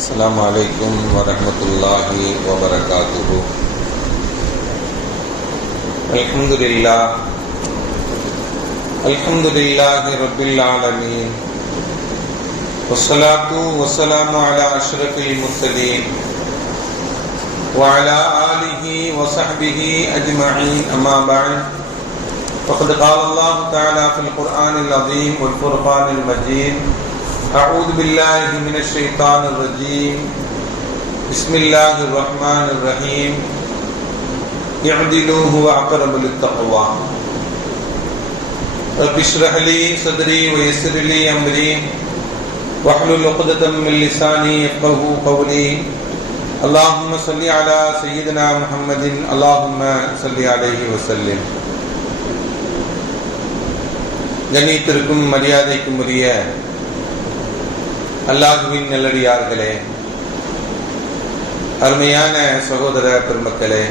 السلام عليكم ورحمة الله وبركاته. الحمد لله رب العالمين، والصلاة والسلام على أشرف المرسلين وعلى آله وصحبه أجمعين، أما بعد، فقد قال الله تعالى في القرآن العظيم والفرقان المجيد: أعوذ بالله من الشيطان الرجيم، بسم الله الرحمن الرحيم، اعدلوا هو أقرب للتقوى. رب اشرح لي صدري ويسر لي أمري واحلل عقدة من لساني يفقهوا قولي. اللهم صل على سيدنا محمد، اللهم صل عليه وسلم. கண்ணியத்திற்கும் மரியாதைக்கும் உரிய அல்லாஹ்வின் நல்லடியார்களே, அருமையான சகோதர பெருமக்களே,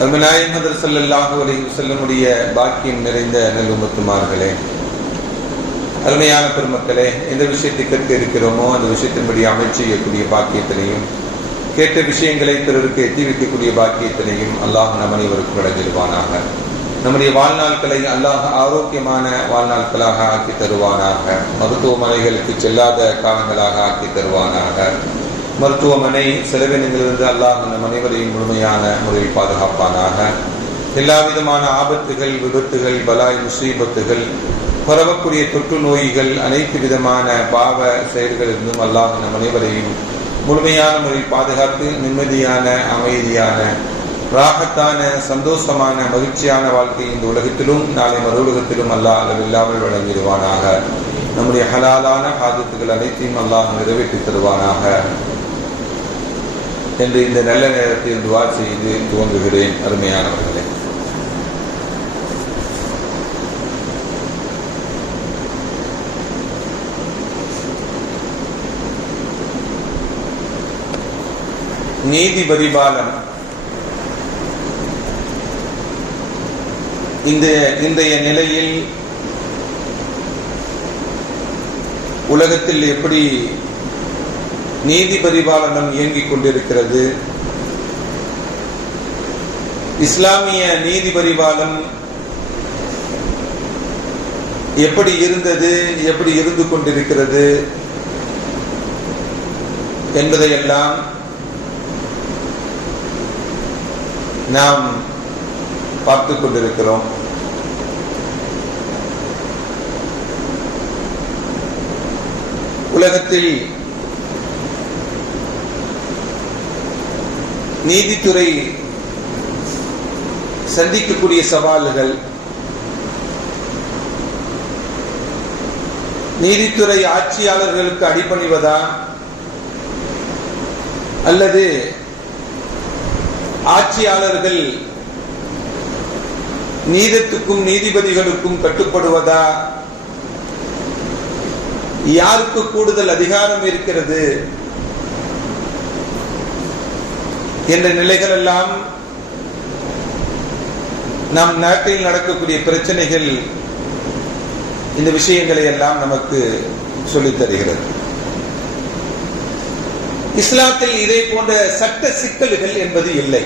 அருமைநாயகம் ஹஜ்ரத் ஸல்லல்லாஹு அலைஹி வஸல்லமுடைய பாக்கியம் நிறைந்த நல்லும்மத்துமார்களே, அருமையான பெருமக்களே, எந்த விஷயத்தை கற்க இருக்கிறோமோ அந்த விஷயத்தின்படி அமல் செய்யக்கூடிய பாக்கியத்தினையும், கேட்ட விஷயங்களை பிறருக்கு எத்தி வைக்கக்கூடிய பாக்கியத்தினையும் அல்லாஹ் நம் அனைவருக்கும் வழங்கிடுவானாக. நம்முடைய வாழ்நாட்களை அல்லாஹ் ஆரோக்கியமான வாழ்நாட்களாக ஆக்கி தருவானாக. மருத்துவமனைகளுக்கு செல்லாத காலங்களாக ஆக்கி தருவானாக. மருத்துவமனை செலவினங்களிலிருந்து அல்லாஹ் நம் அனைவரையும் முழுமையான முறையில் பாதுகாப்பானாக. எல்லா விதமான ஆபத்துகள், விபத்துகள், பலாய், முசீபத்துகள், பரவக்கூடிய தொற்று நோய்கள், அனைத்து விதமான பாவ செயல்களிலிருந்தும் அல்லாஹ் நம் அனைவரையும் முழுமையான முறையில் பாதுகாத்து நிம்மதியான, அமைதியான, ராகத்தான, சந்தோஷமான, மகிழ்ச்சியான வாழ்க்கை இந்த உலகத்திலும் நாளை மறு உலகத்திலும் அல்லாஹ் அளவில்லாமல் வழங்கிடுவானாக. நம்முடைய ஹலாலான ஹாஜத்துகள் அனைத்தையும் அல்லாஹ் நிறைவேற்றி தருவானாக என்று இந்த நல்ல நேரத்தில் துஆ செய்து துவங்குகிறேன். அருமையானவர்களே, நீதி பரிபாலன் இன்றைய நிலையில் உலகத்தில் எப்படி நீதி பரிபாலனம் இயங்கிக் கொண்டிருக்கிறது, இஸ்லாமிய நீதி பரிபாலனம் எப்படி இருந்தது, எப்படி இருந்து கொண்டிருக்கிறது என்பதையெல்லாம் நாம் பார்த்து கொண்டிருக்கிறோம். உலகத்தில் நீதித்துறை சந்திக்கக்கூடிய சவால்கள், நீதித்துறை ஆட்சியாளர்களுக்கு அடிபணிவதா அல்லது ஆட்சியாளர்கள் நீதத்துக்கும் நீதிபதிகளுக்கும் கட்டுப்படுவதா, யாருக்கு கூடுதல் அதிகாரம் இருக்கிறது என்ற நிலைகள் எல்லாம் நம் நாட்டில் நடக்கக்கூடிய பிரச்சனைகள் இந்த விஷயங்களை எல்லாம் நமக்கு சொல்லித் தருகிறது. இஸ்லாத்தில் இதே போன்ற சட்ட சிக்கல்கள் என்பது இல்லை.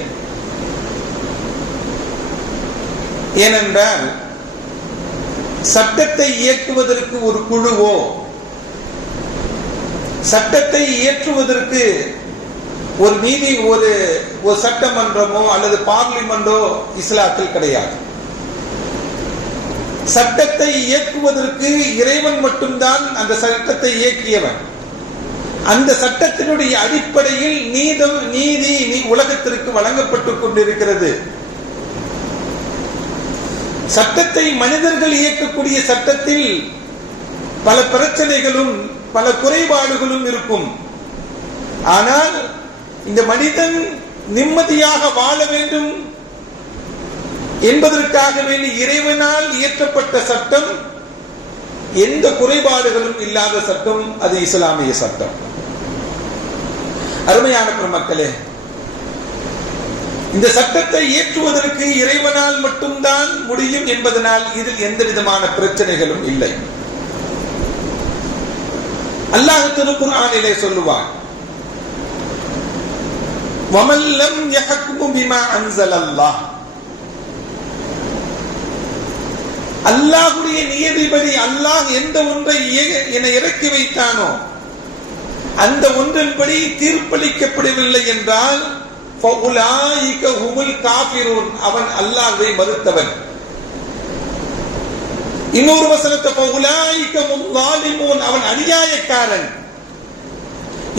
ஏனென்றால் சட்டத்தை இயக்குவதற்கு ஒரு குழுவோ, சட்டத்தை இயற்றுவதற்கு ஒரு சட்டமன்றமோ அல்லது பார்லிமெண்டோ இஸ்லாத்தில் கிடையாது. சட்டத்தை இயக்குவதற்கு இறைவன் மட்டும்தான் அந்த சட்டத்தை இயக்கியவன். அந்த சட்டத்தினுடைய அடிப்படையில் நீதி உலகத்திற்கு வழங்கப்பட்டுக் கொண்டிருக்கிறது. சட்டத்தை மனிதர்கள் இயக்கக்கூடிய சட்டத்தில் பல பிரச்சனைகளும் பல குறைபாடுகளும் இருக்கும். ஆனால் இந்த மனிதன் நிம்மதியாக வாழ வேண்டும் என்பதற்காக வேண்டி இறைவனால் இயற்றப்பட்ட சட்டம், எந்த குறைபாடுகளும் இல்லாத சட்டம், அது இஸ்லாமிய சட்டம். அருமையான பெருமக்களே, இந்த சட்டத்தை இயற்றுவதற்கு இறைவனால் மட்டும்தான் முடியும் என்பதனால் இதில் எந்த விதமான பிரச்சனைகளும் இல்லை. அல்லாஹ் திருக்குர்ஆனிலே சொல்லுவான், வமன் லம் யஹ்கும் பிமா அன்ஸலல்லாஹ், அல்லாஹ்வுடைய நியதிப்படி அல்லாஹ் எந்த ஒன்றை என இறக்கி வைத்தானோ அந்த ஒன்றின்படி தீர்ப்பளிக்கப்படவில்லை என்றால் ஃபஉலாயிக ஹுமுல் காஃபிரூன், அவன் அல்லாஹ்வை மறுத்தவன். இன்னொரு வசனத்தை ஃபஉலாயிக முஸ்ஸாலிமூன், அவன் அநியாயக்காரன்.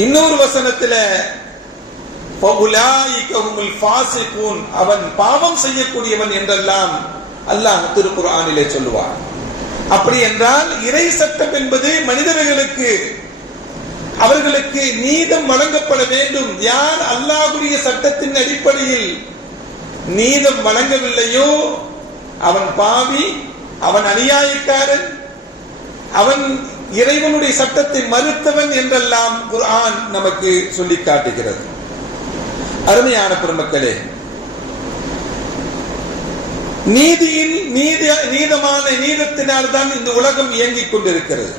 இன்னொரு வசனத்தில் ஃபஉலாயிக ஹுமுல் ஃபாஸிகூன், அவன் பாவம் செய்யக்கூடியவன் என்றெல்லாம் அல்லாஹ் திருக்குர்ஆனிலே சொல்லுவார். அப்படி என்றால் இறை சட்டம் என்பது மனிதர்களுக்கு அவர்களுக்கு நீதம் வழங்கப்பட வேண்டும். யார் அல்லாஹ்வுடைய சட்டத்தின் அடிப்படையில் நீதம் வழங்கவில்லையோ அவன் பாவி, அவன் அநியாயக்காரன், அவன் இறைவனுடைய சட்டத்தை மறுத்தவன் என்றெல்லாம் குர்ஆன் நமக்கு சொல்லி காட்டுகிறது. அருமையான பெருமக்களே, நீதமான நீதத்தினால் தான் இந்த உலகம் இயங்கிக் கொண்டிருக்கிறது.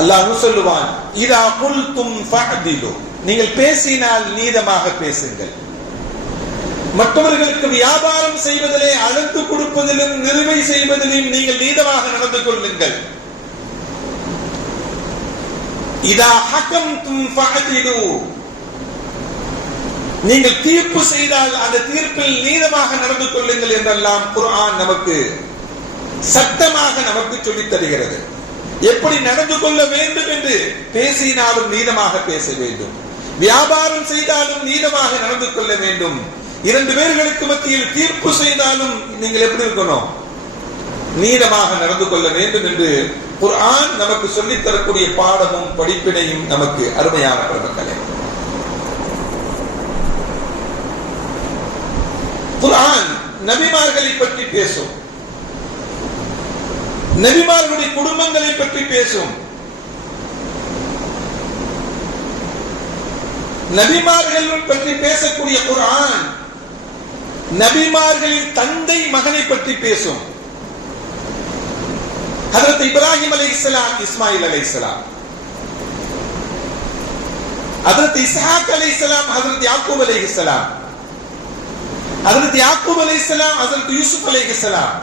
அல்லாஹ் சொல்லுவான், இதா குல்தும் ஃபஅதிலு, நீங்கள் பேசினால் நீதமாக பேசுங்கள். மற்றவர்களுக்கு வியாபாரம் செய்வதிலே அளந்து கொடுப்பதிலும் நிறுவை செய்வதிலும் நீங்கள் நீதமாக நடந்து கொள்ளுங்கள். இதா ஹகம்தும் ஃபஅதிலு, நீங்கள் தீர்ப்பு செய்தால் அந்த தீர்ப்பில் நீதமாக நடந்து கொள்ளுங்கள் என்றெல்லாம் குர்ஆன் நமக்கு சட்டமாக நமக்கு சொல்லித் தருகிறது. எப்படி நடந்து கொள்ள வேண்டும் என்று பேசினாலும் நீதமாக பேச வேண்டும், வியாபாரம் செய்தாலும் நீதமாக நடந்து கொள்ள வேண்டும். இரண்டு பேர்களுக்கு மத்தியில் தீர்ப்பு செய்தாலும் நீங்கள் எப்படி இருக்கணும், நீதமாக நடந்து கொள்ள வேண்டும் என்று குர்ஆன் நமக்கு சொல்லித் தரக்கூடிய பாடமும் படிப்பினையும் நமக்கு அருமையான பெருமக்களே. குர்ஆன் நபிமார்களை பற்றி பேசும், நபிமார்களுடைய குடும்பங்களை பற்றி பேசும். நபிமார்கள் பற்றி பேசக்கூடிய குர்ஆன் நபிமார்களின் தந்தை மகனை பற்றி பேசும். ஹஜ்ரத் இப்ராஹிம் அலைஹிஸ்ஸலாம், இஸ்மாயில் அலைஹிஸ்ஸலாம், ஹஜ்ரத் இஸ்ஹாக் அலைஹிஸ்ஸலாம், ஹஜ்ரத் யாக்கூப் அலைஹிஸ்ஸலாம், ஹஜ்ரத் யாக்கூப் அலைஹிஸ்ஸலாம், ஹஜ்ரத் யூசுப் அலைஹிஸ்ஸலாம்,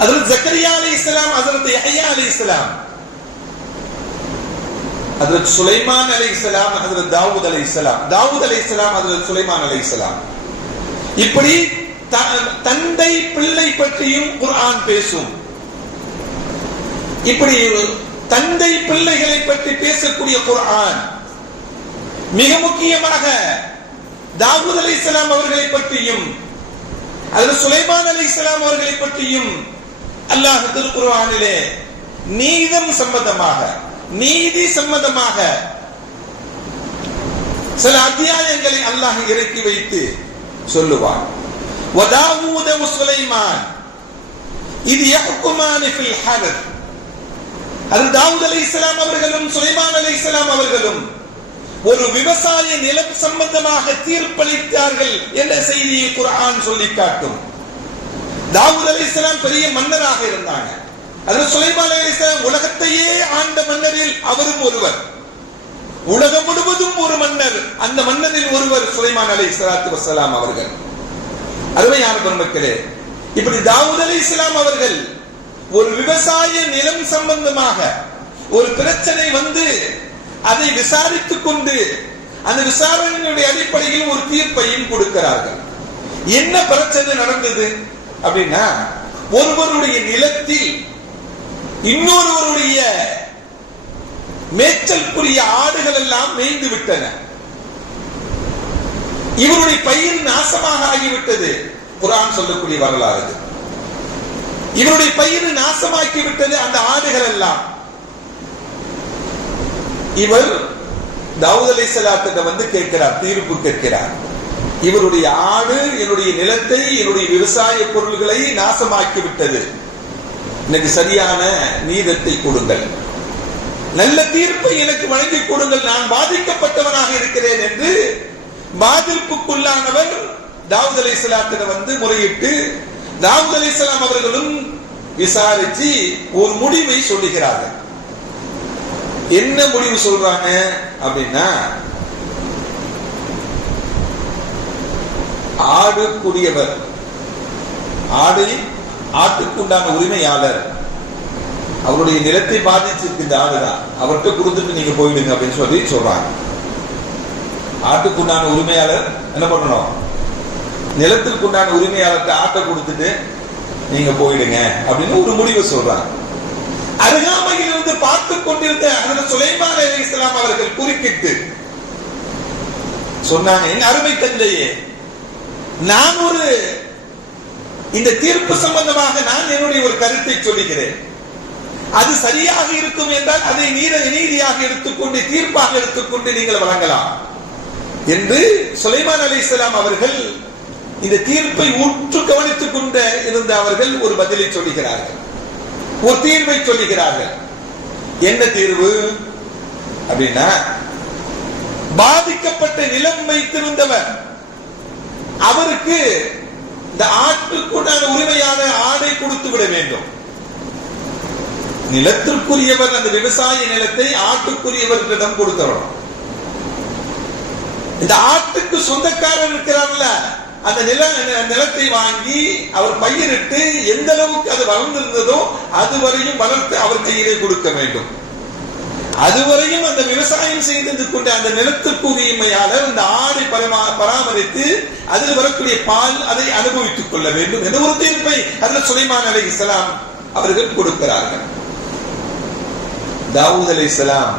ஹஜ்ரத் ஜக்கரியா அலைஹிஸ்ஸலாம், ஹஜ்ரத் யஹ்யா அலைஹிஸ்ஸலாம், ஹஜ்ரத் சுலைமான் அலைஹிஸ்ஸலாம், ஹஜ்ரத் தாவூத் அலைஹிஸ்ஸலாம், தாவூத் அலைஹிஸ்ஸலாம், ஹஜ்ரத் சுலைமான் அலைஹிஸ்ஸலாம். இப்படி தந்தை பிள்ளை பற்றியும் குர்ஆன் பேசும். இப்படி தந்தை பிள்ளைகளை பற்றி பேசக்கூடிய குர்ஆன் மிக முக்கியமாக தாவூத் அலைஹிஸ்ஸலாம் அவர்களை பற்றியும் ஹஜ்ரத் சுலைமான் அலைஹிஸ்ஸலாம் அவர்களை பற்றியும் அல்லாஹ் திருக்குர்ஆனிலே நீதம் சம்பந்தமாக, நீதி சம்பந்தமாக சில அத்தியாயங்களை அல்லாஹ் இறக்கி வைத்து சொல்லுவான். வதாவூத வசுலைமான் இது யஹ்குமானி ஃபில் ஹர்த், அது தாவூத் அலைஹிஸ்ஸலாம் அவர்களும் சுலைமான் அலைஹிஸ்ஸலாம் அவர்களும் ஒரு விவசாய நிலம் சம்பந்தமாக தீர்ப்பளித்தார்கள் என்ற செய்தியை குர்ஆன் சொல்லி காட்டும். தாவூத் அலைஹிஸ்ஸலாம் பெரிய மன்னராக இருந்தாங்க. அதில் சுலைமான் அலைஹிஸ்ஸலாம் உலகத்தையே ஆண்ட மன்னரில் அவரும் ஒருவர். உலகம் முழுவதும் ஒரு மன்னர், அந்த மன்னரில் ஒருவர் சுலைமான் அலைஹிஸ்ஸலாத்து வஸ்ஸலாம் அவர்கள். அருமையான பெருமக்களே, இப்படி தாவூத் அலைஹிஸ்ஸலாம் அவர்கள் ஒரு விவசாய நிலம் சம்பந்தமாக ஒரு பிரச்சனை வந்து அதை விசாரித்துக் கொண்டு அந்த விசாரணையுடைய அடிப்படையில் ஒரு தீர்ப்பையும் கொடுக்கிறார்கள். என்ன பிரச்சனை நடந்தது அப்படின்னா, ஒருவருடைய நிலத்தில் இன்னொருவருடைய மேய்ச்சலுக்குரிய ஆடுகள் எல்லாம் மேய்ந்து விட்டன. இவருடைய பயிர் நாசமாக ஆகிவிட்டது. குர்ஆன் சொல்லக்கூடிய வரலாறு, இவருடைய பயிர் நாசமாக்கி விட்டது அந்த ஆடுகள் எல்லாம். இவர் தாவூத் அலைஹிஸ்ஸலாத்தை வந்து கேட்கிறார், தீர்ப்பு கேட்கிறார். இவருடைய ஆடு என்னுடைய நிலத்தை, என்னுடைய விவசாய பொருள்களை நாசமாக்கி விட்டது, எனக்கு சரியான நீதத்தை கொடுங்கள், நல்ல தீர்ப்பை எனக்கு வழங்கி கொடுங்கள், நான் பாதிக்கப்பட்டவனாக இருக்கிறேன் என்று பாதிப்புக்குள்ளானவர் தாவூத் அலைஹிஸ்ஸலாத்திடம் வந்து முறையிட்டு தாவூத் அலைஹிஸ்ஸலாம் அவர்களும் விசாரித்து ஒரு முடிவை சொல்லுகிறார்கள். என்ன முடிவு சொல்றாங்க அப்படின்னா, ஆடுக்குரியவர், ஆட்டுக்குண்டான உரிமையாளர், அவருடைய நிலத்தை பாதிச்சிருக்கு இந்த ஆடுதான், அவர்கிட்ட கொடுத்துட்டு நீங்க போயிடுங்க அப்படின்னு சொல்லி சொல்றாங்க. ஆட்டுக்குண்டான உரிமையாளர் என்ன பண்ணணும், நிலத்திற்குண்டான உரிமையாளர்கிட்ட ஆட்டை கொடுத்துட்டு நீங்க போயிடுங்க அப்படின்னு ஒரு முடிவை சொல்றாங்க. அருகாமையில் இருந்து பார்த்து கொண்டிருந்த ஹஜ்ரத் சுலைமான் அலைஹிஸ்ஸலாம் அவர்கள் குறுக்கிட்டு சொன்னாங்க, என் அருமை தந்தையே, நான் இந்த தீர்ப்பு சம்பந்தமாக நான் என்னுடைய ஒரு கருத்தை சொல்லுகிறேன். அது சரியாக இருக்கும் என்றால் அதை நீதியாக எடுத்துக்கொண்டு தீர்ப்பாக எடுத்துக்கொண்டு நீங்கள் வழங்கலாம் என்று சுலைமான் அலைஹிஸ்ஸலாம் அவர்கள் இந்த தீர்ப்பை உற்று கவனித்துக் கொண்டு இருந்த அவர்கள் ஒரு பதிலை சொல்லுகிறார்கள், ஒரு தீர்வை சொல்லுகிறார்கள். என்ன தீர்வு அப்படின்னா, பாதிக்கப்பட்ட நிலம் வைத்திருந்தவர் அவருக்கு இந்த ஆட்டுக்குண்டான உரிமையான ஆடை கொடுத்து விட வேண்டும். நிலத்திற்குரியவர் அந்த விவசாய நிலத்தை ஆட்டுக்குரியவர்களிடம் கொடுத்தவரும், இந்த ஆட்டுக்கு சொந்தக்காரர் இருக்கிறார்ல, அந்த நிலத்தை வாங்கி அவர் பயிரிட்டு எந்த அளவுக்கு அது வளர்ந்திருந்ததோ அதுவரையும் வளர்த்து அவர் கையிலே கொடுக்க வேண்டும். அதுவரையும் அந்த விவசாயம் செய்து கொண்ட அந்த நிலத்திற்கு உரிமையாளர் அந்த ஆடை பராமரித்து அதில் வரக்கூடிய பால் அதை அனுபவித்துக் கொள்ள வேண்டும் என்ற ஒரு தீர்ப்பை ஹஜ்ரத் சுலைமான் அலைஹிஸ்ஸலாம் அவர்கள் கொடுக்கிறார்கள். தாவூத் அலைஹிஸ்ஸலாம்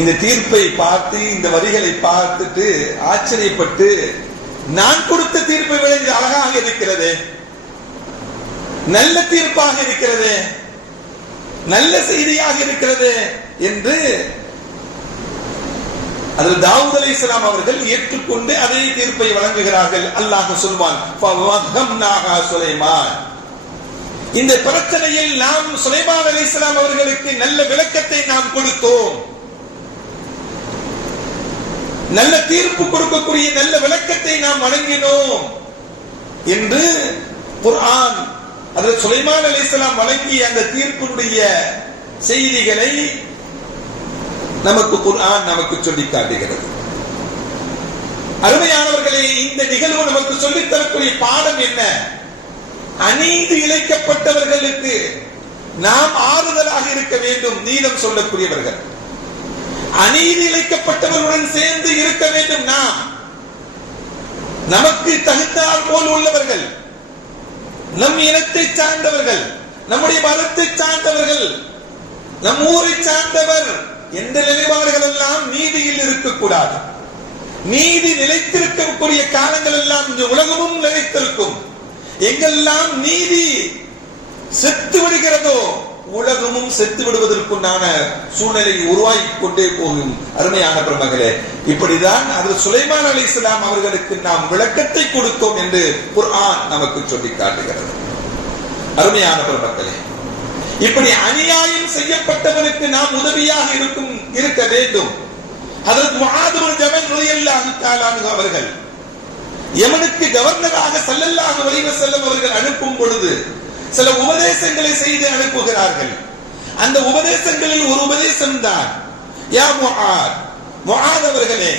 இந்த தீர்ப்பை பார்த்து, இந்த வரிகளை பார்த்துட்டு ஆச்சரியப்பட்டு, நான் கொடுத்த தீர்ப்பை விட இது அழகாக இருக்கிறது, நல்ல தீர்ப்பாக இருக்கிறது, நல்ல செய்தியாக இருக்கிறது என்று அதில் தாவூத் அலைஹிஸ்ஸலாம் அவர்கள் ஏற்றுக்கொண்டு அதே தீர்ப்பை வழங்குகிறார்கள். அல்லாஹ் சொல்வான், சுலைமான், இந்த பிரச்சனையில் நாம் சுலைமான் அலைஹிஸ்ஸலாம் அவர்களுக்கு நல்ல விளக்கத்தை நாம் கொடுத்தோம், நல்ல தீர்ப்பு கொடுக்கக்கூடிய நல்ல விளக்கத்தை நாம் வழங்கினோம் என்று குர்ஆன் ஹஜ்ரத் சுலைமான் அலைஹிஸ்ஸலாம் வழங்கிய அந்த தீர்ப்பினுடைய செய்திகளை நமக்கு குர்ஆன் நமக்கு சொல்லி காட்டுகிறது. அருமையானவர்களே, இந்த நிகழ்வு நமக்கு சொல்லித் தரக்கூடிய பாடம் என்ன? அநீதி இழைக்கப்பட்டவர்களுக்கு நாம் ஆறுதலாக இருக்க வேண்டும். நீதம் சொல்லக்கூடியவர்கள் அநீதி இழைக்கப்பட்டவர்களுடன் சேர்ந்து இருக்க வேண்டும். நாம் நமக்கு தகுந்தால் போல் உள்ளவர்கள், நம் இனத்தை சார்ந்தவர்கள், நம்முடைய மதத்தை சார்ந்தவர்கள், நம் ஊரை சார்ந்தவர் எந்த நிலைப்பாடுகள் எல்லாம் நீதியில் இருக்கக்கூடாது. நீதி நிலைத்திருக்கக்கூடிய காலங்கள் எல்லாம் இந்த உலகமும் நிலைத்திருக்கும். எங்கெல்லாம் நீதி செத்து விடுகிறதோ உலகமும் செத்து விடுவதற்குண்டான சூழ்நிலை உருவாகி கொண்டே போகும். அருமையான பெருமகளே, இப்படிதான் ஹஜ்ரத் சுலைமான் அலைஹிஸ்ஸலாம் அவர்களுக்கு நாம் விளக்கத்தை கொடுத்தோம் என்று குர்ஆன் நமக்கு சொல்லி காட்டுகிறது. அருமையான பெருமக்களே, இப்படி அநியாயம் செய்யப்பட்டவனுக்கு நாம் உதவியாக இருக்க வேண்டும். ஹஜ்ரத் முஆத் பின் ஜபல் ரலியல்லாஹு தஆலா அன்ஹு அவர்கள் யமனுக்கு கவர்னராக ஸல்லல்லாஹு அலைஹி வஸல்லம் அவர்கள் அனுப்பும் பொழுது சில உபதேசங்களை செய்து அனுப்புகிறார்கள். அந்த உபதேசங்களில் ஒரு உபதேசம் தான், யா முஆத், முஆத் அவர்களே,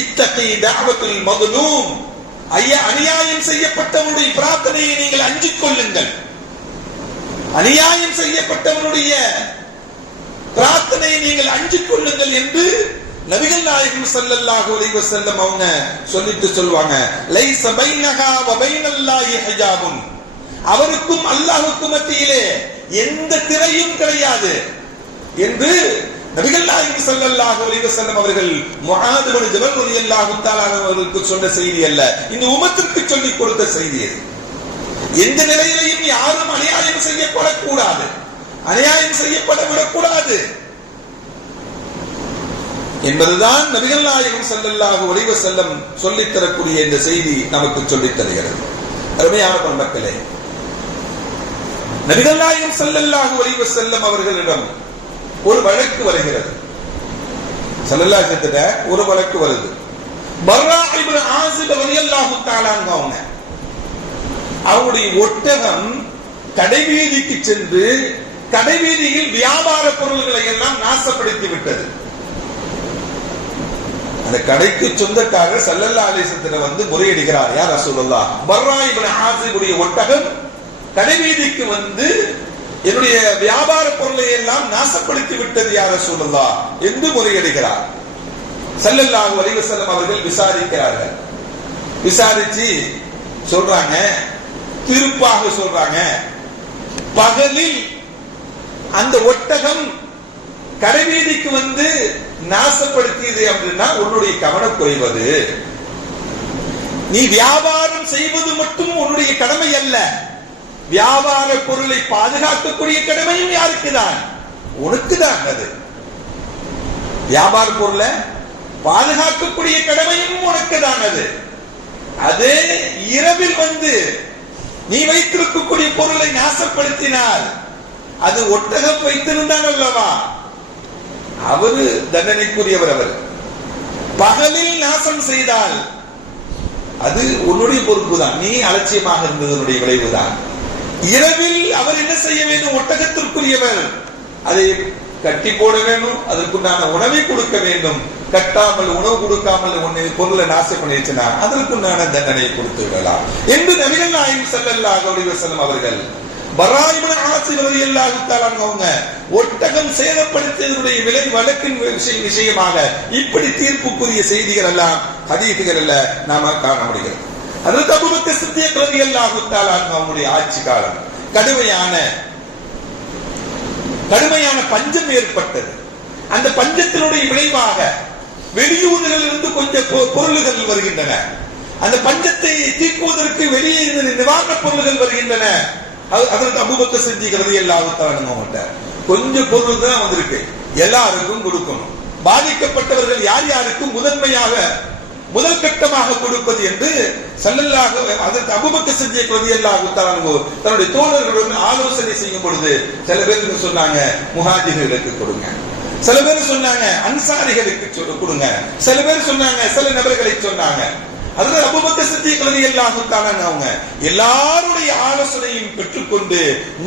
இத்தகி தஅவத்துல் மظلوم, ஐயா, அநியாயம் செய்யப்பட்டவனுடைய பிரார்த்தனையை நீங்கள் அஞ்சிக் கொள்ளுங்கள். அநியாயம் செய்யப்பட்டவனுடைய பிரார்த்தனையை நீங்கள் அஞ்சிக் கொள்ளுங்கள் என்று நபிகள் நாயகம் ஸல்லல்லாஹு அலைஹி வஸல்லம் அவங்க சொல்லிட்டு சொல்வாங்க, லைஸ பைனஹா வ பைனல்லாஹி ஹிஜாபுன், அவருக்கும் அல்லாஹ்வுக்கும் மத்தியிலே எந்த திரையும் கிடையாது என்று நபிகள் நாயகம் ஸல்லல்லாஹு அலைஹி வஸல்லம் அவர்கள் முஆத் பின் ஜபல் ரலியல்லாஹு தஆலா அவர்களுக்கு சொன்ன செய்தி அல்ல, இந்த உம்மத்திற்கு சொல்லிக் கொடுத்த செய்தி. எந்த நிலையிலையும் யாரும் அநியாயம் செய்யப்படக்கூடாது, அநியாயம் செய்யப்பட விடக்கூடாது என்பதுதான் நபிகள் நாயகம் ஸல்லல்லாஹு அலைஹி வஸல்லம் சொல்லித் தரக்கூடிய இந்த செய்தி நமக்கு சொல்லித் தருகிறது. அருமையான மக்களே, நபிகள் நாயகம் ஸல்லல்லாஹு அலைஹி வஸல்லம் அவர்களிடம் ஒரு வழக்கு வருகிறது. ஸல்லல்லாஹு அலைஹி வஸல்லம் ஒரு வழக்கு வருது. பர்ரா இப்னு ஆஸிப் ரலியல்லாஹு தஆலா அவங்களுடைய ஒட்டகம் கடைவீதிக்கு சென்று கடைவீதியில் வியாபார பொருள்களை எல்லாம் நாசப்படுத்தி விட்டது. அந்த கடைக்கு சொந்தக்காரர் ஸல்லல்லாஹு அலைஹி வஸல்லம் வந்து முறையிடுகிறார், யா ரசூலுல்லாஹ், பர்ரா இப்னு ஆஸிபுடைய ஒட்டகம் கடைவீதிக்கு வந்து என்னுடைய வியாபார பொருளை எல்லாம் நாசப்படுத்தி விட்டது யா ரசூலுல்லாஹ் என்று முறையிடுகிறார். ஸல்லல்லாஹு அலைஹி வஸல்லம் அவர்கள் விசாரிக்கிறார்கள். விசாரிச்சு சொல்றாங்க, திருப்பாக சொல்றாங்க, பகலில் அந்த ஒட்டகம் கடைவீதிக்கு வந்து நாசப்படுத்தியது அப்படின்னா உன்னுடைய கவனம் குறைவது. நீ வியாபாரம் செய்வது மட்டும் உன்னுடைய கடமை அல்ல, வியாபார பொருளை பாதுகாக்கக்கூடிய கடமையும் யாருக்குதான்? உனக்குதான். அது வியாபார பொருளை பாதுகாக்கக்கூடிய கடமையும் உனக்குதான். அது இரவில் வந்து நீ வைத்திருக்கக்கூடிய பொருளை நாசப்படுத்தினால் அது ஒட்டகம் வைத்திருந்தான் அல்லவா, அவரு தண்டனைக்குரியவர். அவர் பகலில் நாசம் செய்தால் அது உன்னுடைய பொறுப்பு தான், நீ அலட்சியமாக இருந்ததனுடைய விளைவுதான். இரவில் அவர் என்ன செய்ய வேண்டும்? ஒட்டகத்திற்குரியவர் அதை கட்டி போட வேண்டும், அதற்குண்டான உணவை கொடுக்க வேண்டும். கட்டாமல் உணவு கொடுக்காமல் உன்னை பொருளை நாசம் பண்ணிடுச்சுன்னா அதற்குண்டான தண்டனை கொடுத்து விடலாம் என்று நபிகள் நாயகம் ஸல்லல்லாஹு அலைஹி வஸல்லம் அவர்கள் பர்ரா இப்னு ஆஸிப் ரலியல்லாஹு தஆலா அவங்க ஒட்டகம் சேதப்படுத்தியதுடைய விலை வழக்கின் விஷயமாக இப்படி தீர்ப்புக்குரிய செய்திகள் எல்லாம் ஹதீஸ்கள் எல்லாம் நாம காண முடிகிறது. ஹஜ்ரத் அபூபக்கர் சித்திக் ரலியல்லாஹு தஆலா அவங்களுடைய ஆட்சி காலம் கடுமையான பஞ்சம் ஏற்பட்டது. அந்த பஞ்சத்தினுடைய விளைவாக வெளியூர்களில் இருந்து கொஞ்சம் பொருள்கள் வருகின்றன. அந்த பஞ்சத்தை தீர்க்குவதற்கு வெளியே இருந்து நிவாரண பொருள்கள் வருகின்றன. அதற்கு அபூபக்கர் சித்திக் ரலியல்லாஹு தஆலா கொஞ்சம் பொருள் தான் வந்திருக்கு, எல்லாருக்கும் கொடுக்கணும். பாதிக்கப்பட்டவர்கள் யார் யாருக்கும் முதல் கட்டமாக கொடுப்பது என்று ஸல்லல்லாஹு அதற்கு அபூபக்கர் சித்திக் ரலியல்லாஹு தஆலா தன்னுடைய தோழர்களுடன் ஆலோசனை செய்யும் பொழுது சில பேருக்கு சொன்னாங்க முஹாஜிர்களுக்கு கொடுங்க, சில பேர் சொன்னாங்க அன்சாரிகளுக்கு கொடுங்க, சில பேர் சொன்னாங்க சில நபர்களை சொன்னாங்க. அதுல அபூபக்கர் சித்திக் ரலியல்லாஹு தஆலா அவங்க எல்லாருடைய ஆலோசனையும் பெற்றுக்கொண்டு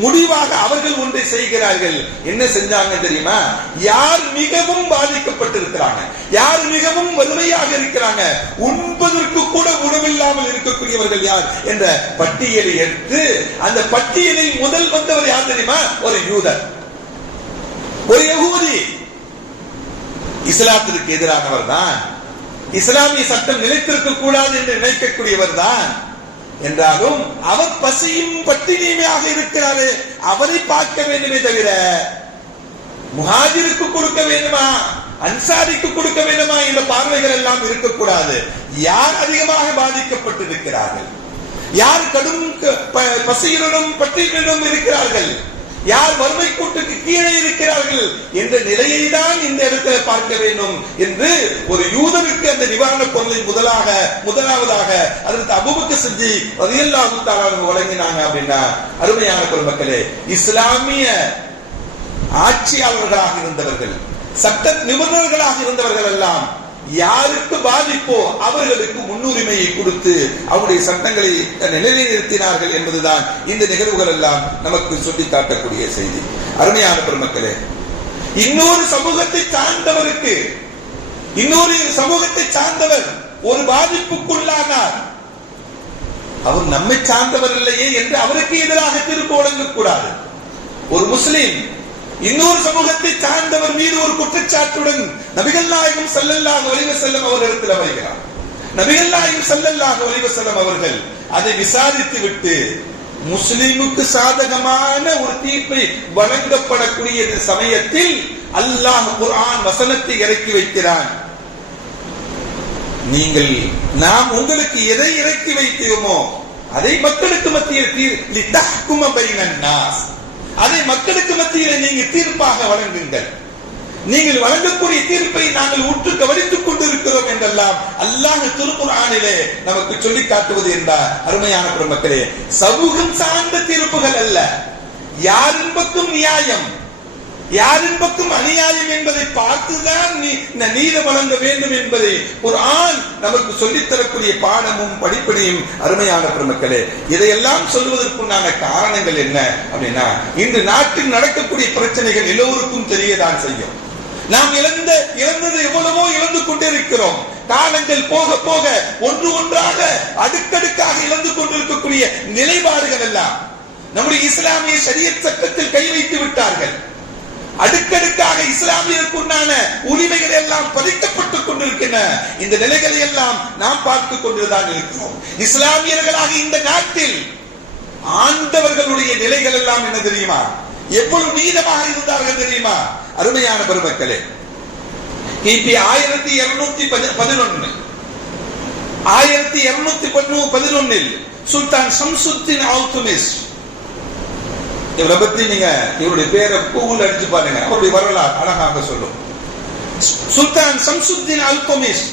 முடிவாக அவர்கள் ஒன்றை செய்கிறார்கள். என்ன செஞ்சாங்க தெரியுமா? யார் மிகவும் பாதிக்கப்பட்டிருக்கிறாங்க, யார் மிகவும் வறுமையாக இருக்கிறாங்க, உண்பதற்கு கூட உணவில்லாமல் இருக்கக்கூடியவர்கள் யார் என்ற பட்டியலை எடுத்து அந்த பட்டியலில் முதல் வந்தவர் யார் தெரியுமா? ஒரு யூதர், ஒரு யகூதி. இஸ்லாத்திற்கு எதிரானவர் தான், இஸ்லாமிய சட்டம் நிலைத்திருக்க கூடாது என்று நினைக்கக்கூடியவர் தான். என்றாலும் அவர் பசியும் பட்டினியுமாக இருக்கிறாரு, அவரை பார்க்க வேண்டுமே தவிர முஹாஜிருக்கு கொடுக்க வேண்டுமா, அன்சாரிக்கு கொடுக்க வேண்டுமா என்ற பார்வைகள் எல்லாம் இருக்கக்கூடாது. யார் அதிகமாக பாதிக்கப்பட்டிருக்கிறார்கள், யார் கடும் பசியிலும் பட்டினியிலும் இருக்கிறார்கள், யார் வறுமை கூட்டுக்கு கீழே இருக்கிறார்கள் என்ற நிலையை தான் இந்த இடத்துல பார்க்க வேண்டும் என்று ஒரு யூதருக்கு அந்த நிவாரண பொருளை முதலாவதாக அதற்கு அபூபக்கர் சித்திக் ரலியல்லாஹு தஆலா வழங்கினாங்க. அப்படின்னா அருமையான பெருமக்களே, இஸ்லாமிய ஆட்சியாளர்களாக இருந்தவர்கள், சட்ட நிபுணர்களாக இருந்தவர்கள் எல்லாம் யாருக்கு பாதிப்போ அவர்களுக்கு முன்னுரிமையை கொடுத்து அவருடைய சட்டங்களை நிலைநிறுத்தினார்கள் என்பதுதான் இந்த நிகழ்வுகள் எல்லாம் நமக்கு சொல்லி காட்டக்கூடிய செய்தி. அருமையான பெருமக்களே, இன்னொரு சமூகத்தை சார்ந்தவர் ஒரு பாதிப்புக்குள்ளானார், அவர் நம்மை சார்ந்தவர் இல்லையே என்று அவருக்கு எதிராக தீர்ப்பு வழங்கக்கூடாது. ஒரு முஸ்லிம் இன்னொரு சமூகத்தை சார்ந்தவர் மீது ஒரு குற்றச்சாட்டுடன் நபிகள் நாயகம் ஸல்லல்லாஹு அலைஹி வஸல்லம் அவர்களிடத்தில் வருகிறார். நபிகள் நாயகம் ஸல்லல்லாஹு அலைஹி வஸல்லம் அவர்கள் அதை விசாரித்து விட்டு முஸ்லிமுக்கு சாதகமான ஒரு தீர்ப்பை வழங்கப்படக்கூடிய சமயத்தில் அல்லாஹ் குர்ஆன் வசனத்தை இறக்கி வைக்கிறான். நாம் உங்களுக்கு எதை இறக்கி வைத்தோமோ அதை மக்களுக்கு மத்தியில் அதை மக்களுக்கு மத்தியில் நீங்க தீர்ப்பாக வழங்குங்கள். நீங்கள் வழங்கக்கூடிய தீர்ப்பை நாங்கள் உற்று கவனித்துக் கொண்டிருக்கிறோம் என்றெல்லாம் அல்லாஹ் திருக்குர்ஆனிலே நமக்கு சொல்லி காட்டுவது என்றார். அருமையான பெருமக்களே, சமூகம் சார்ந்த தீர்ப்புகள் அல்ல, யாரின் பக்கம் நியாயம், யாரின் பக்கம் அநியாயம் என்பதை பார்த்துதான் நீதி வழங்க வேண்டும் என்பதை குர்ஆன் நமக்கு சொல்லித்தரக்கூடிய பாடமும் படிப்படியும். அருமையான பெருமக்களே, இதையெல்லாம் சொல்வதற்குண்டான காரணங்கள் என்ன அப்படின்னா, இன்று நாட்டில் நடக்கக்கூடிய பிரச்சனைகள் எல்லோருக்கும் தெரியதான் செய்யும். நாம் இழந்தது எவ்வளவோ இழந்து கொண்டிருக்கிறோம். காலங்கள் போக போக ஒன்று ஒன்றாக அடுக்கடுக்காக இழந்து கொண்டிருக்கக்கூடிய நிலைப்பாடுகள் எல்லாம் நம்முடைய இஸ்லாமிய ஷரியத் சட்டத்தில் கை வைத்து விட்டார்கள். அடுக்கடுக்காக இஸ்லாமியருக்குண்டான உரிமைகள் எல்லாம் பறிக்கப்பட்டுக் கொண்டிருக்கின்றன. இந்த நிலைகளை எல்லாம் நாம் பார்த்துக் கொண்டுதான் இருக்கிறோம். இஸ்லாமியர்களாக இந்த நாட்டில் ஆண்டவர்களுடைய நிலைகள் எல்லாம் என்ன தெரியுமா? எவ்வளவு நீதமாக இருந்தார்கள் தெரியுமா? அருமையான பெருமக்களே, கிபி 1211 சுல்தான் ஷம்சுத்தீன் அல்துமிஸ், இவரை பத்தி நீங்க இவருடைய பேரை கூகுள் அடிச்சு பாருங்க, அவருடைய வரலாறு அழகாக சொல்லும். சுல்தான் ஷம்சுத்தீன் அல்துமிஸ்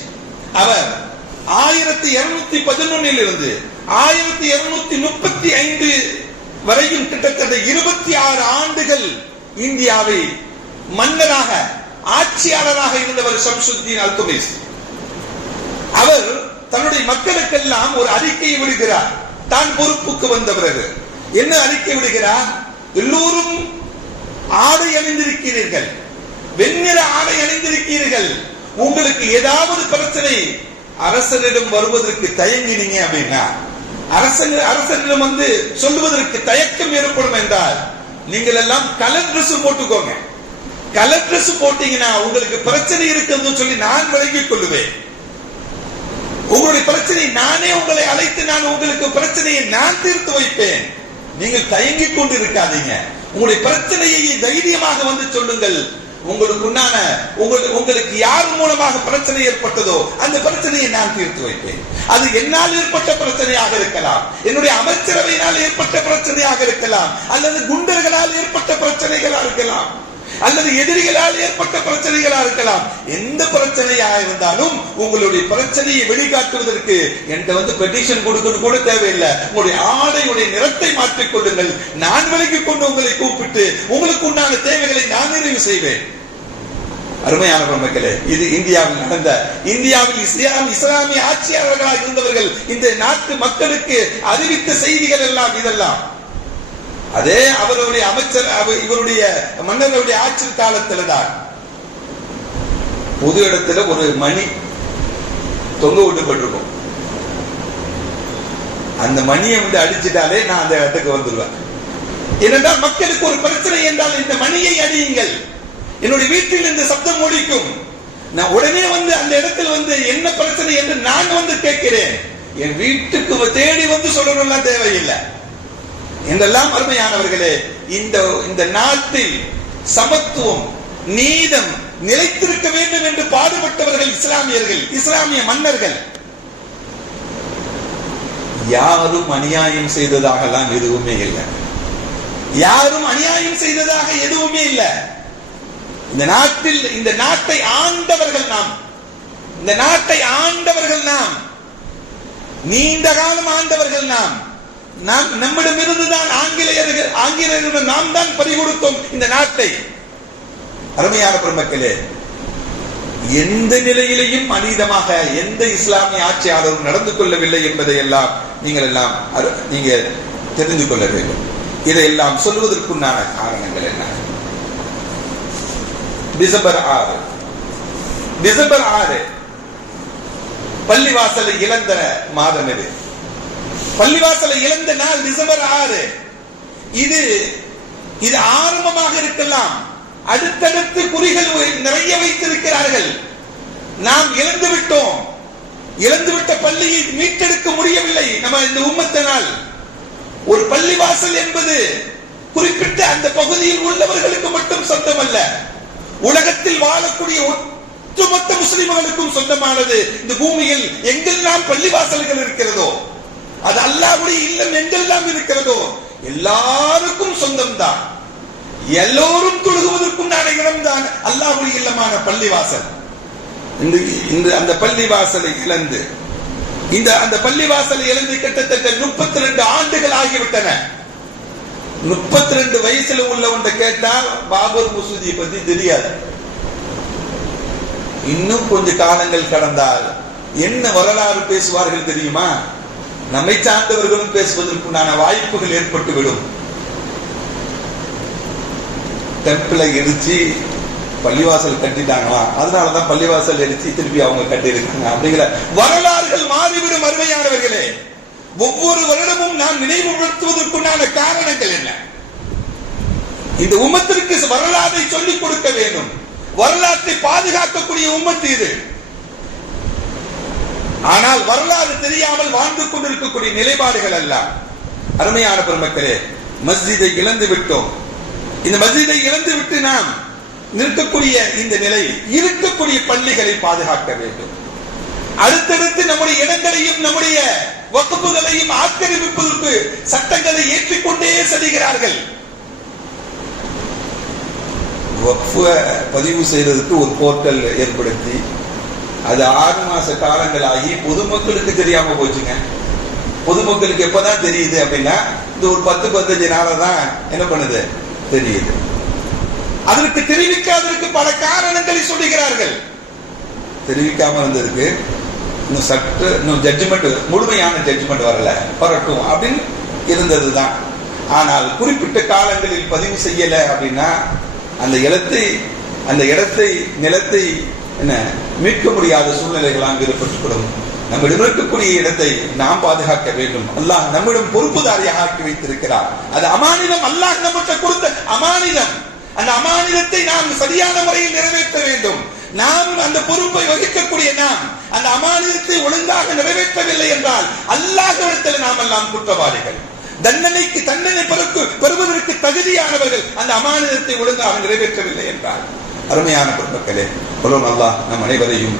அவர் 1211 இருந்து 1235 வரையும் கிட்டத்தட்ட 26 ஆண்டுகள் இந்தியாவை மன்னராக ஆட்சியாளராக இருந்தவர் ஷம்சுத்தீன் அல்துமிஸ். அவர் தன்னுடைய மக்களுக்கெல்லாம் ஒரு அறிக்கையை விடுகிறார். தான் பொறுப்புக்கு வந்த பிறகு என்ன அறிக்கை விடுகிறார்? எல்லோரும் ஆடை அணிந்திருக்கிறீர்கள், வெண்ணிற ஆடை அணிந்திருக்கிறீர்கள். உங்களுக்கு ஏதாவது பிரச்சனை அரசனிடம் வருவதற்கு தயங்கினீங்க அப்படின்னா, அரசனிடம் வந்து சொல்லுவதற்கு தயக்கம் ஏற்படும் என்றால், நீங்கள் எல்லாம் கலர் டிரஸ் போட்டுக்கோங்க. கலர் டிரஸ் போட்டீங்கன்னா உங்களுக்கு பிரச்சனை இருக்குன்னு சொல்லி நான் விளங்கிக் கொள்ளுவேன். உங்களுடைய பிரச்சனை நானே உங்களை அழைத்து நான் உங்களுக்கு பிரச்சனையை நான் தீர்த்து வைப்பேன். நீங்கள் தயங்கிக் கொண்டு இருக்காதீங்க. உங்களுடைய பிரச்சனையை தைரியமாக வந்து சொல்லுங்கள். உங்களுக்கு யார் மூலமாக பிரச்சனை ஏற்பட்டதோ அந்த பிரச்சனையை நான் தீர்த்து வைப்பேன். அது என்னால் ஏற்பட்ட பிரச்சனையாக இருக்கலாம், என்னுடைய அமைச்சரவையினால் ஏற்பட்ட பிரச்சனையாக இருக்கலாம், அல்லது குண்டர்களால் ஏற்பட்ட பிரச்சனைகளாக இருக்கலாம், அல்லது எதிரிகளால் ஏற்பட்ட பிரச்சனைகளா இருக்கலாம். எந்த பிரச்சனையா இருந்தாலும் உங்களுடைய பிரச்சனையை வெளிக்காட்டுவதற்கு என்கிட்ட வந்து பெட்டிஷன் கொடுக்கணும் கூட தேவையில்லை. உங்களுடைய ஆடையுடைய நிறத்தை மாற்றிக் கொள்ளுங்கள். நான் விலகிக் கொண்டு உங்களை கூப்பிட்டு உங்களுக்கு உண்டான தேவைகளை நான் நிறைவு செய்வேன். அருமையான மக்களே, இது இந்தியாவில் நடந்த, இந்தியாவில் இஸ்லாமிய ஆட்சியாளர்களாக இருந்தவர்கள் இந்த நாட்டு மக்களுக்கு அறிவித்த செய்திகள் எல்லாம் இதெல்லாம். அதே அவருடைய அமைச்சர் இவருடைய மன்னருடைய ஆட்சி காலத்தில் தான் பொது இடத்துல ஒரு மணி தொங்க விட்டுப்பட்டிருக்கும். அந்த மணியை வந்து அடிச்சிட்டாலே நான் அந்த இடத்துக்கு வந்துடுவேன். ஏனென்றால் மக்களுக்கு ஒரு பிரச்சனை என்றால் இந்த மணியை அடியுங்கள், என்னுடைய வீட்டில் இந்த சப்தம் ஒலிக்கும், நான் உடனே வந்து அந்த இடத்தில் வந்து என்ன பிரச்சனை என்று நான் வந்து கேட்கிறேன். என் வீட்டுக்கு தேடி வந்து சொல்லணும்லாம் தேவையில்லை என்றெல்லாம். அருமையானவர்களே, இந்த நாட்டில் சமத்துவம் நீதம் நிலைத்திருக்க வேண்டும் என்று பாடுபட்டவர்கள் இஸ்லாமியர்கள், இஸ்லாமிய மன்னர்கள். யாரும் அநியாயம் செய்ததாகலாம் எதுவுமே இல்லை. யாரும் அநியாயம் செய்ததாக எதுவுமே இல்லை. இந்த நாட்டில் இந்த நாட்டை ஆண்டவர்கள் நாம், இந்த நாட்டை ஆண்டவர்கள் நாம், நீண்ட காலம் ஆண்டவர்கள் நாம். நம்மிடம் இருந்துதான் ஆங்கிலேயர்கள் நாம் தான் பறிகொடுத்தோம் இந்த நாட்டை. அருமையான பெருமக்களே, எந்த நிலையிலையும் அநீதமாக எந்த இஸ்லாமிய ஆட்சியாளரும் நடந்து கொள்ளவில்லை என்பதை எல்லாம் நீங்க தெரிந்து கொள்ள வேண்டும். இதையெல்லாம் சொல்வதற்குண்டான காரணங்கள் என்ன? டிசம்பர் 6 பள்ளிவாசலை இழந்த மாதம் இது. பள்ளிவாசலை இழந்த நாள் டிசம்பர் 6. இது ஆரம்பமாக இருக்கலாம். அடுத்தடுத்து குறிகள் நிறைய வைத்திருக்கிறார்கள். நாம் இழந்து விட்டோம். இழந்துவிட்ட பள்ளியை மீட்டெடுக்க முடியவில்லை. நம்ம இந்த உம்மத்தினால் ஒரு பள்ளிவாசல் என்பது குறிப்பிட்ட அந்த பகுதியில் உள்ளவர்களுக்கு மட்டும் சொந்தம் அல்ல, உலகத்தில் வாழக்கூடிய ஒட்டுமொத்த முஸ்லிம்களுக்கும் சொந்தமானது. இந்த பூமியில் எங்கெல்லாம் பள்ளிவாசல்கள் இருக்கிறதோ, அது அல்லாஹ்வுடைய இல்லம் எங்கெல்லாம் இருக்கிறதோ எல்லாருக்கும் சொந்தம் தான். எல்லோரும் தொழுகுவதற்கும் இடம் தான் அல்லாஹ்வுடைய இல்லமான பள்ளிவாசல். அந்த பள்ளிவாசலை இழந்து அந்த பள்ளிவாசலை இழந்து கிட்டத்தட்ட 32 ஆண்டுகள் ஆகிவிட்டன. 32 வயசுல உள்ளவன் கேட்டா பாபர் மசூதியை பத்தி தெரியாது. இன்னும் கொஞ்ச காலங்கள் கடந்தால் என்ன வரலாறு பேசுவார்கள் தெரியுமா? நம்மை சார்ந்தவர்களும் பேசுவதற்குண்டான வாய்ப்புகள் ஏற்பட்டுவிடும். டெம்பிளை இடிச்சு பள்ளிவாசல் கட்டிட்டாங்களா, அதனாலதான் பள்ளிவாசல் இடிச்சு திருப்பி அவங்க கட்டியிருக்காங்க அப்படிங்கிற வரலாறுகள் மாறிவிடும். அருமையானவர்களே, ஒவ்வொரு வருடமும் நாம் நினைவுபடுத்துவதற்குண்டான காரணங்கள் என்ன? இந்த உம்மத்திற்கு வரலாற்றை சொல்லிக் கொடுக்க வேண்டும். வரலாற்றை பாதுகாக்கக்கூடிய உம்மத்து இது. ஆனால் வரலாறு தெரியாமல் வாழ்ந்து கொண்டிருக்கக்கூடிய நிலைப்பாடுகள் அல்ல. அருமையான பெருமக்களே, மஸ்ஜிதை இழந்து விட்டோம். இந்த மஸ்ஜிதை இழந்து விட்டு நாம் நிற்கக்கூடிய இந்த நிலை, இருக்கக்கூடிய பள்ளிகளை பாதுகாக்க வேண்டும். அடுத்தடுத்து நம்முடைய இடங்களையும் நம்முடைய வகுப்புகளையும் ஆக்கிரமிப்பதற்கு சட்டங்களை ஏற்றிக்கொண்டே செல்கிறார்கள். பதிவு செய்வதற்கு ஒரு போர்ட்டல் ஏற்படுத்தி அது 6 மாச காலங்களாகி பொதுமக்களுக்கு தெரியாம போச்சுங்க. பொதுமக்களுக்கு எப்பதான் தெரியுது அப்படின்னா, இந்த ஒரு 10-15 நாள தான் என்ன பண்ணுது தெரியுது. அதற்கு தெரிவிக்காததற்கு பல காரணங்களை சொல்லுகிறார்கள். தெரிவிக்காம இருந்ததுக்கு இன்னும் ஜட்ஜ்மெண்ட், முழுமையான ஜட்ஜ்மெண்ட் வரட்டும் அப்படின்னு இருந்ததுதான். ஆனால் குறிப்பிட்ட காலங்களில் பதிவு செய்யல அப்படின்னா அந்த இடத்தை நிலத்தை என்ன மீட்க முடியாத சூழ்நிலைகள் அங்கு ஏற்பட்டுவிடும். நம்மிடம் இருக்கக்கூடிய இடத்தை நாம் பாதுகாக்க வேண்டும். அல்லாஹ் நம்மிடம் பொறுப்புதாரியாக ஆக்கி வைத்திருக்கிறார். அது அமானிதம், அல்லாஹ் நம்மகிட்ட கொடுத்த அமானிதம். அந்த அமானிதத்தை நாம் சரியான முறையில் நிறைவேற்ற வேண்டும். நாம் அந்த பொறுப்பை வகிக்கக்கூடிய நாம் அந்த அமானிதத்தை ஒழுங்காக நிறைவேற்றவில்லை என்றால் அல்லாஹ்விடத்தில் நாம் எல்லாம் குற்றவாளிகள். தண்டனை பெறுவதற்கு தகுதியானவர்கள் அந்த அமானிதத்தை ஒழுங்காக நிறைவேற்றவில்லை என்றால். அருமையான பெருமக்களே, அல்லாஹ் நம் அனைவரையும்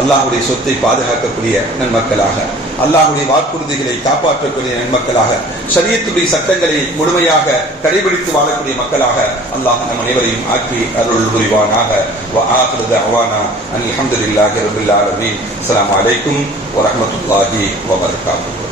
அல்லாஹுடைய சொத்தை பாதுகாக்கக்கூடிய நன்மக்களாக, அல்லாஹுடைய வாக்குறுதிகளை காப்பாற்றக்கூடிய நன்மக்களாக, ஷரியத்துடைய சட்டங்களை முழுமையாக கடைபிடித்து வாழக்கூடிய மக்களாக அல்லாஹ் நம் அனைவரையும் ஆக்கி அருள் புரிவானாக. அல்ஹம்துலில்லாஹி ரப்பில் ஆலமீன். அஸ்ஸலாமு அலைக்கும் வரஹ்மத்துல்லாஹி வபரகாத்துஹு.